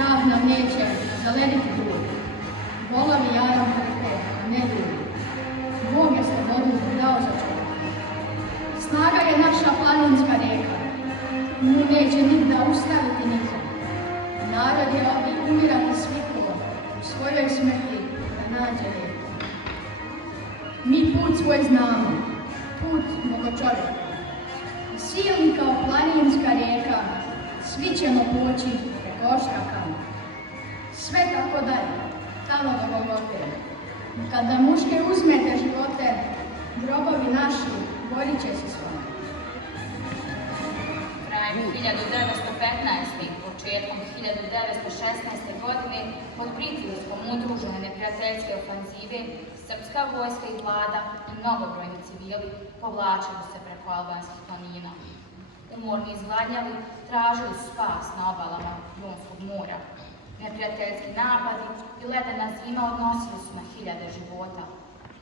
strah nam neće zalediti drug. Volovi jaram trpe, a ne ljudi. Bog je slobodu dao za čovjeka. Snaga je naša planinska rijeka. Nju neće nigda ustaviti niko. Narod je ovdje umirati sviklo u svojoj smrti da nađe lijepo. Mi put svoj znamo, put mnogo čovjeka. Silni kao planinska rijeka, svi ćemo poći preko oštraka. Sve tako dalje, tamo do Golgote. Kada muške uzmete živote, grobovi naši borit će se s vama. Krajem 1915. i početkom 1916. godine pod pritiskom udružene neprijateljske ofanzive, srpska vojska i vlada i mnogobrojni civili povlačili se preko albanskih planina. Umorni izgladnjali tražili su spas na obalama Jonskog mora. Neprijateljski napadi i ledena zima odnosili su na hiljade života.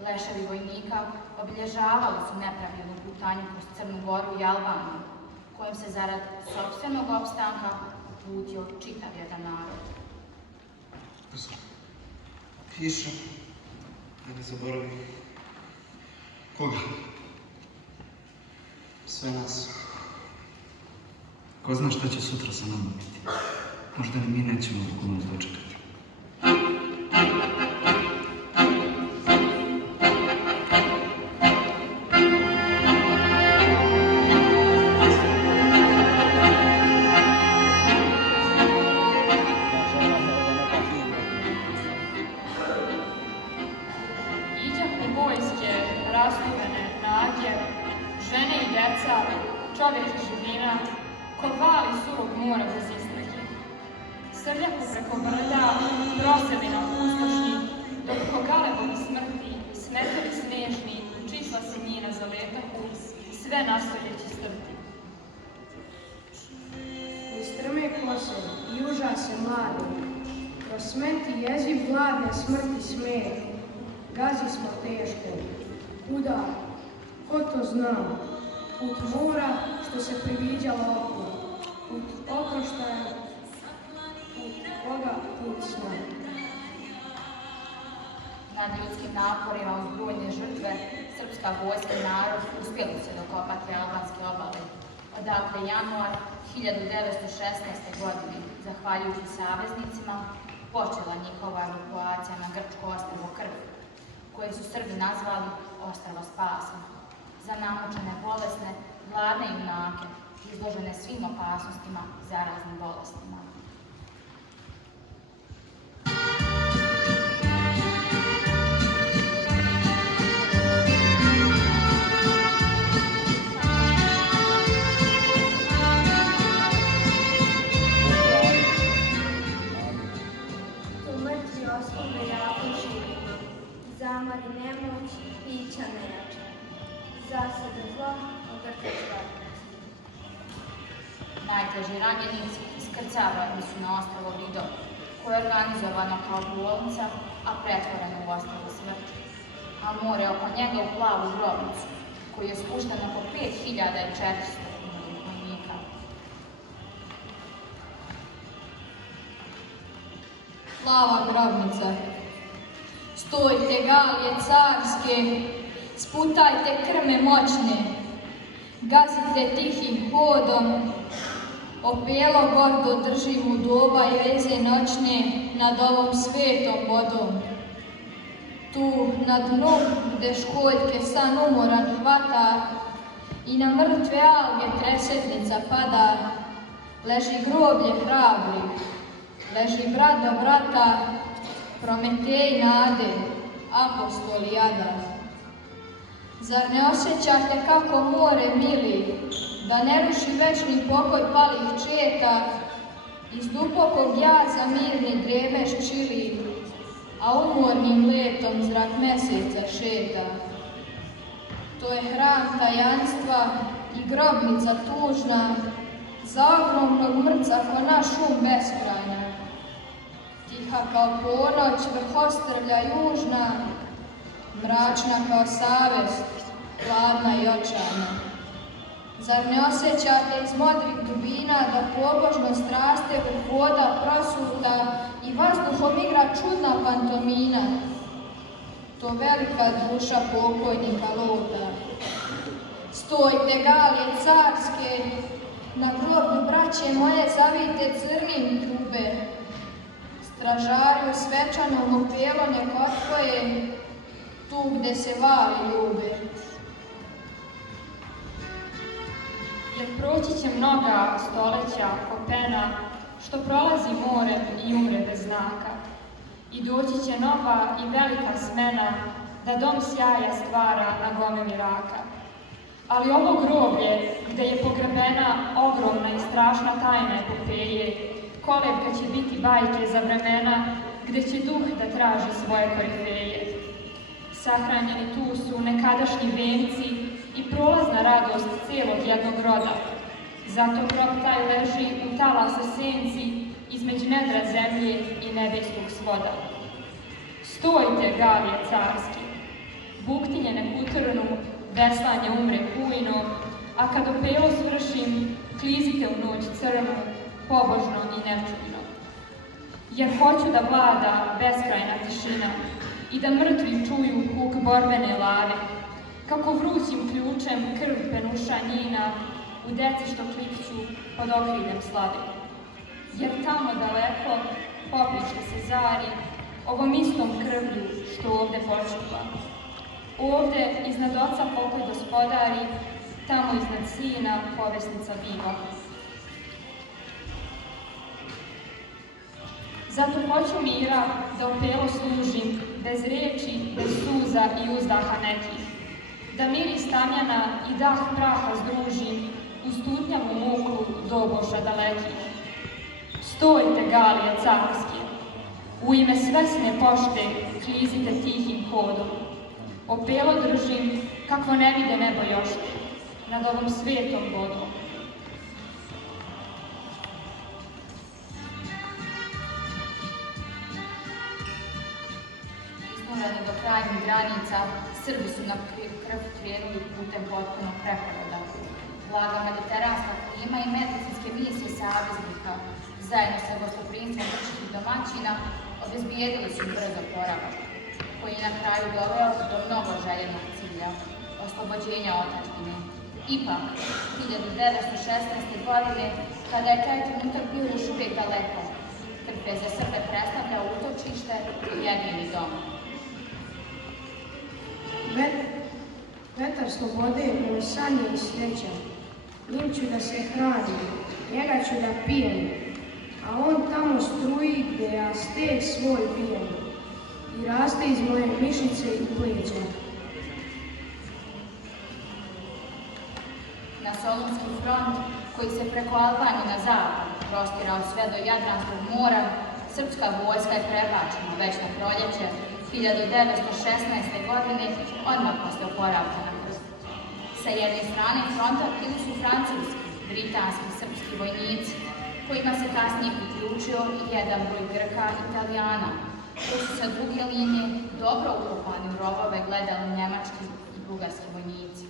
Leševi vojnika obilježavali su nepravilnu putanju kroz Crnu Goru i Albaniju, kojim se zarad sopstvenog opstanka uputio čitav jedan narod. Tiše, da ne zaboravi. Koga? Sve nas. Ko zna šta će sutra sa nama biti? Možda ni mi nećemo nas dočekati. Iđaku vojske, rastuvene nage, žene i deca, čovjek i živina, ko vali surog mora bez istrage. Srljaku preko brda, proselina pustošni, dok ko galebovi smrti, smetori snežni, čisla se njina zaletaku, sve nastojeći strti. Iz strme kose i užase mlade, kroz smeti jeziv gladne smrti smije, gazi smo teško, udar, ko to zna, put mora što se priviđalo oku, put oproštaja, put Boga, put sna. Nad ljudskim naporima uz brojne žrtve, srpska vojska i narod uspjeli se dokopati albanske obale. Odakle januar 1916. godine, zahvaljujući saveznicima, počela njihova evakuacija na grčko ostrvo Krf, koje su Srbi nazvali ostrvo spasa. Za namučene, bolesne, gladne junake, izložene svim opasnostima i zaraznim bolestima. Tu mrtvi osnove jako živimo, zamori nemoć, pića nejača. Zasade zlo, ogrtač vatnost. Najteži ranjenici iskrcavani su na ostrvo Vido, koje je organizovano kao bolnica, a pretvoreno u ostrvo smrti. A more oko njega u plavu grobnicu, koju je spušteno oko 5400 vojnika. Plava grobnica. Stojte, galije carske, sputajte krme moćne, gazite tihim hodom, opelo gordo držim u doba i veze noćne nad ovom svetom vodom. Tu na dnu gde školjke san umoran hvata i na mrtve alge tresetnica pada, leži groblje hrabrih, leži brat do brata, Prometej nade, apostoli jada. Zar ne osjećate kako more mili, da ne ruši večni pokoj palih četa, iz dubokog jaza mirni dremeš čili, a umornim letom zrak meseca šeta. To je hram tajanstva i grobnica tužna, za ogromnog mrca ko naš beskrajna. Tiha kao ponoć, vrhostrvlja južna, mračna kao savest, hladna i očajna. Zar ne osjećate iz modrih dubina da pobožnost raste u voda prosuta vazduhom igra čudna pantomina, to velika duša pokojnika luda. Stojte, galije carske, na groblju braće moje zavijte crnim trube. Stražari u svečanom opelo nek otvoje tu gde se vali ljube. Jer proći će mnoga stoleća kopena, što prolazi morem i umre bez znaka. I doći će nova i velika smena, da dom sjaja stvara na gomili raka. Ali ovo groblje, gde je pogrebena ogromna i strašna tajna epopeje, kolevka će biti bajke za vremena, gde će duh da traži svoje korifeje. Sahranjeni tu su nekadašnji venci i prolazna radost cijelog jednog roda. Zato grob taj leži u talase senci između nedra zemlje i nebeskog svoda. Stojte, galije carski, buktinje nek utrnu, veslanje umre kujno, a kad opelo svršim, klizite u noć crnu, pobožno i nečujno. Jer hoću da vlada beskrajna tišina i da mrtvi čuju huk borbene lave, kako vrućim ključem krv penuša njina u deci što klikću pod okriljem slave. Jer tamo daleko popiše se zari ovom istom krvlju što ovde počuva. Ovde iznad oca pokoj gospodari, tamo iznad sina povesnica biva. Zato hoću mira da opelo služim, bez reči, bez suza i uzdaha nekih. Da miris tamjana i dah praha združim, u stutnjavu muku doboša dalekih. Stojte, galije carske, u ime svesne pošte klizite tihim hodom. Opelo držim, kakvo ne vide nebo jošte, nad ovom svetom vodom. Iznurani do krajnjih granica, Srbi su na krv krenuli putem potpunog preporoda. Blaga mediteranska klima i medicinske misije saveznika, zajedno sa gostoprinstvom grčkih domaćina, obezbijedili su brz oporavak, koji je na kraju doveo do mnogo željenog cilja, oslobođenja otadžbine. Ipak, 1916. godine, kada je taj trenutak bio još uvijek daleko, Krpelj za Srbe predstavlja utočište i jedini dom. Vetar slobode moj san je i sreća. Njim ću da se hranim, njega ću da pijem, a on tamo struji gde ja steg svoj pijem i raste iz moje mišice i pleća. Na Solunski front, koji se preko Albanije na zapad prostirao sve do Jadranskog mora, srpska vojska je prebačena već na proljeće 1916. godine, odmah posle oporavka na Krstu. Sa jedne strane fronta bili su francuski, britanski, srpski vojnici, kojima se kasnije priključio i jedan broj Grka i Italijana, koji su sa druge linije dobro ukopani u rovove gledali njemački i bugarski vojnici.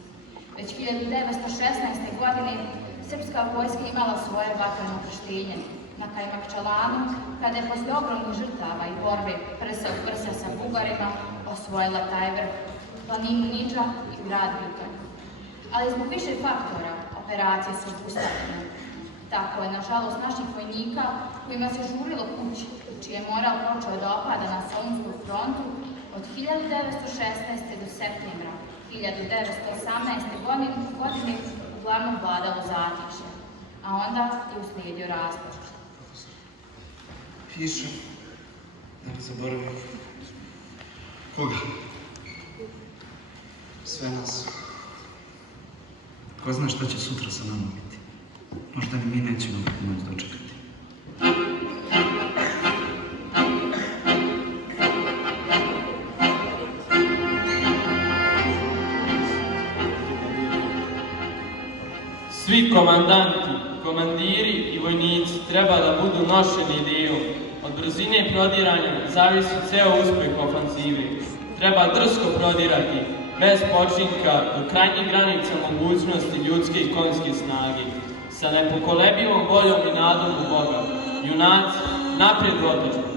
Već 1916. godine srpska vojska imala svoje vatreno krštenje na Kajmakčalanu, kada je posle ogromnih žrtava i borbe prsa u prsa sa Bugarima osvojila taj vrh, planinu Niđa i grad Biton. Ali zbog više faktora operacije su obustavljene. Tako je, nažalost, naših vojnika kojima se žurilo kući, čiji je moral počeo da opada na Solunskom frontu od 1916. do septembra 1918. godine uglavnom vladalo zatišje, a onda je uslijedio raspad. Piše, da ne zaboravim. Koga? Sve nas. Ko zna šta će sutra sa nama biti? Možda ni mi nećemo moći dočekati. Svi komandanti, komandiri i vojnici treba da budu nošeni idejom. Od brzine prodiranja zavisi ceo uspeh ofanzive. Treba drsko prodirati, bez počinka, do krajnjih granica mogućnosti ljudske i konjske snage. Sa nepokolebivom voljom i nadom u Boga. Junaci, naprijed u otadžbinu.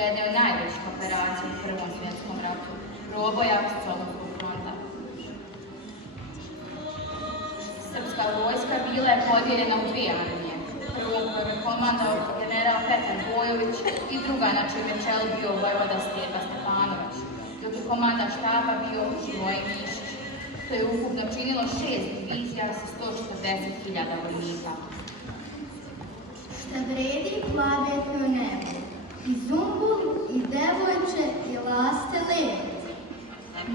jedne od najvećih operacija u Prvom svjetskom ratu, proboja Solunskog fronta. Srpska vojska bila je podijeljena u dvije armije. Prvu koju je komandao general Petar Bojović i druga na čijem je čelu bio vojvoda Stjepa Stefanović, dok je komanda štaba bio Živoje Mišić. To je ukupno činilo 6 divizija sa 140.000 vojnika. Šta vredi plaveti u nebu, i zumbul, i devojče, i laste let,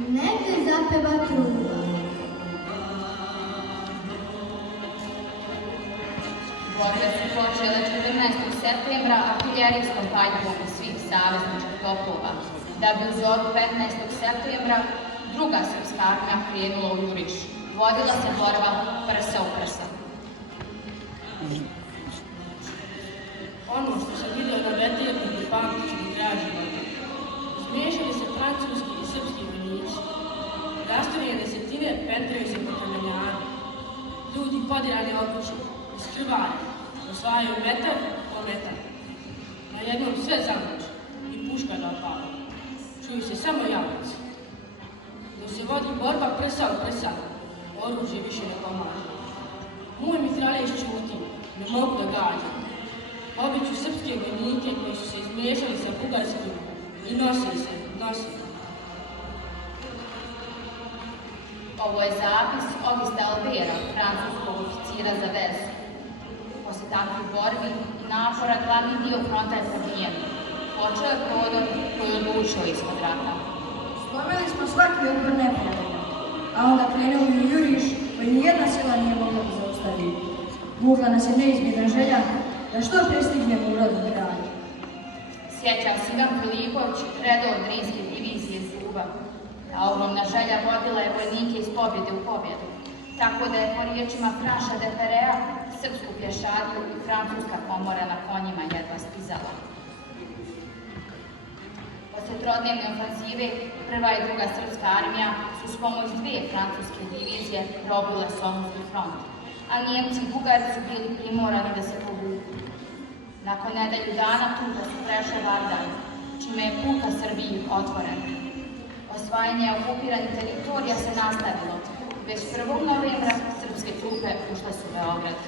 negde zapeva truba. Borbe su počele 14. septembra artiljerijskom paljbom svih savezničkih topova, da bi u zoru 15. septembra druga srpska armija krenula u juriš. Vodila se borba prsa u prsa. Ono što sam vidio na veternu i pamtiću do kraja života. Izmiješali se francuski i srpski vojnici. Rasturije desetine pentraju se po kamenjanu. Ljudi podirani obući, iskrvani, osvajaju metar po metar. Na jednom sve zamrči i puška da opala. Čuju se samo javnici. Dok se vodi borba prsa u prsa, oružje više ne pomaže. Moj mitraljez čuti, ne mogu da gađam. Obiću srpske vojnike koji su se izmiješali sa bugarskim i nosili se. Ovo je zapis Augusta Albera, francuskog oficira za vezu. Posle takvih borbi i napora glavni dio fronta je probijen. Počeo je prodor koji je odlučio ispod rata. Slomili smo svaki odbor neprijatelja, a onda krenuli u juriš koji nijedna sila nije mogla da zaustavi. Vukla nas je neizmjerna želja da što prestignemo u rodnom kraju. Sjećam se Ivan Filipović, redov Drinske divizije Zuba. A ogromna želja vodila je vojnike iz pobjede u pobjedu, tako da je po riječima Franša de Perea srpsku pješadiju i francuska komora na konjima jedva stizala. Posle trodnevne ofanzive, prva i druga srpska armija su s pomoć dvije francuske divizije probile Solunski front, a Njemci i Bugari su bili primorani da se povuku. Nakon nedelju dana tuga su prešle Vardan, čime je put ka Srbiji otvoren. Osvajanje okupiranih teritorija se nastavilo. Već 1. novembra srpske trupe ušle su u Beograd.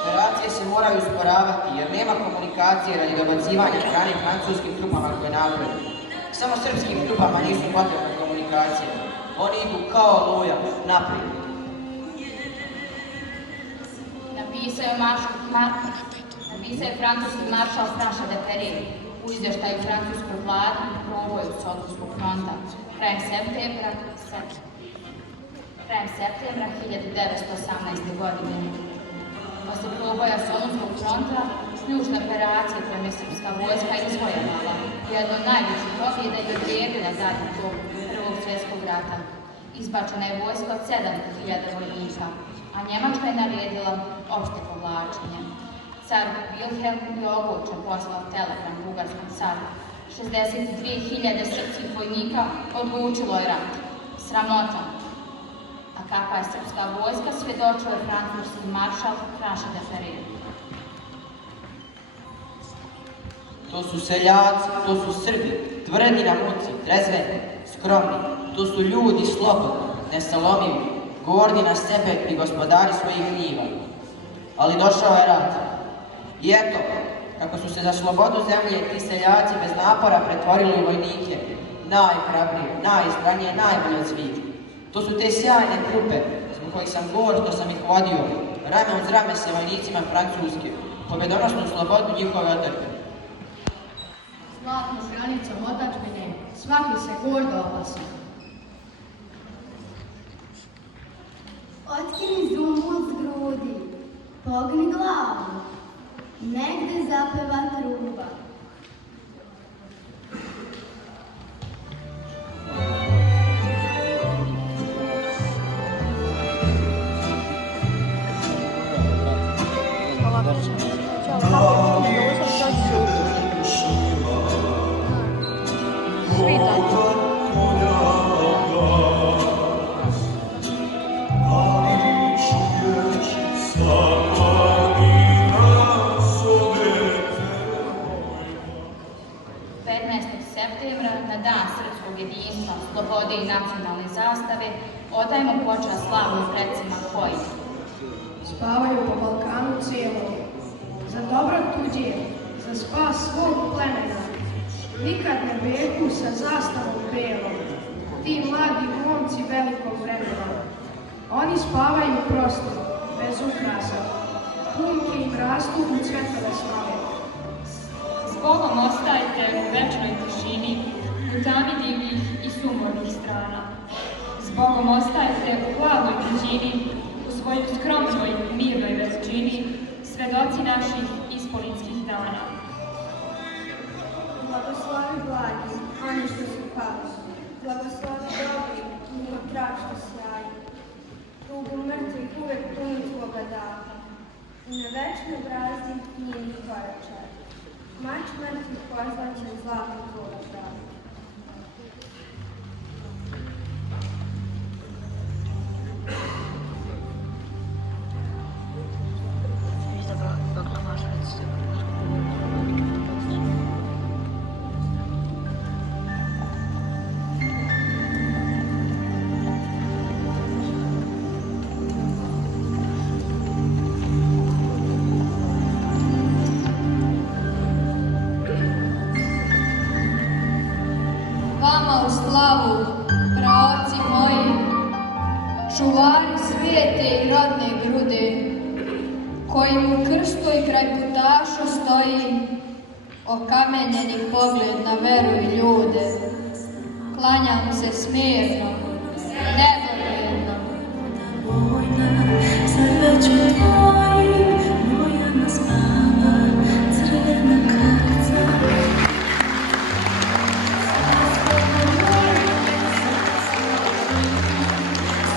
Operacije se moraju usporavati jer nema komunikacije radi dobacivanja hrane francuskim trupama koje napreduju. Samo srpskim trupama nisu potrebne komunikacije. Oni idu kao oluja, naprijed. Napisao je francuski maršal Franša de Perea u izvještaju francuskoj vladi u proboju Solunskog fronta krajem septembra 1918. godine. Posle proboja Solunskog fronta, ključne operacije kojom je srpska vojska izvojevala, jedna od najvećih pobjeda i odredila zadnji tok Prvog svjetskog rata. Izbačena je vojska od 7.000 vojnika, a Njemačka je naredila opšte povlačenje. Car Wilhelm je ogorčen poslao telegram bugarskom caru. 62.000 srpskih vojnika odlučilo je rat. Sramota. A kakva je srpska vojska, svjedočio je francuski maršal Franša de Perea. To su seljaci, to su Srbi, tvrdi na muci, trezveni, skromni. To su ljudi slobodni, nesalomivi, gordi na sebe i gospodari svojih njiva. Ali došao je rat. I eto, kako su se za slobodu zemlje ti seljaci bez napora pretvorili u vojnike, najhrabrije, najizbranije, najbolje od svih. To su te sjajne trupe, zbog kojih sam gor što sam ih vodio, rame uz rame sa vojnicima Francuske, pobjedonosnu slobodu njihove otadžbine. Zlatnom granicom otadžbine svaki se gordo oglasi. Otkini zumbul s grudi, pogni glavu, negde zapeva truba. Svi tako. slobode i nacionalne zastave, odajmo počast slavnim precima koji Spavaju po Balkanu cijelom, za dobro tuđe, za spas svog plemena. Nikad ne beku sa zastavom belom, ti mladi momci velikog vremena. Oni spavaju prosto, bez ukrasa, humke im rastu u cvetove slave. S Bogom ostajte u večnoj tišini, u tami divljih i sumornih strana. S Bogom ostajte u hladnoj tuđini, u svojoj skromnoj, mirnoj veličini, svedoci naših ispolinskih dana. Blagoslovi blagi, oni što su pali. Blagoslovi dobri, njima trak što sjaji. Tugu mrtvih uvek puni tvoga daha. I na večnoj brazdi njenih korača. Mač mrtvih pozvaće zlatom tvoga daha. Vama u slavu, praoci moji, čuvari svijete i rodne grude, koji u krstu i kraj putaša stoji, okamenjeni pogled na veru i ljude. Klanjam se smirno,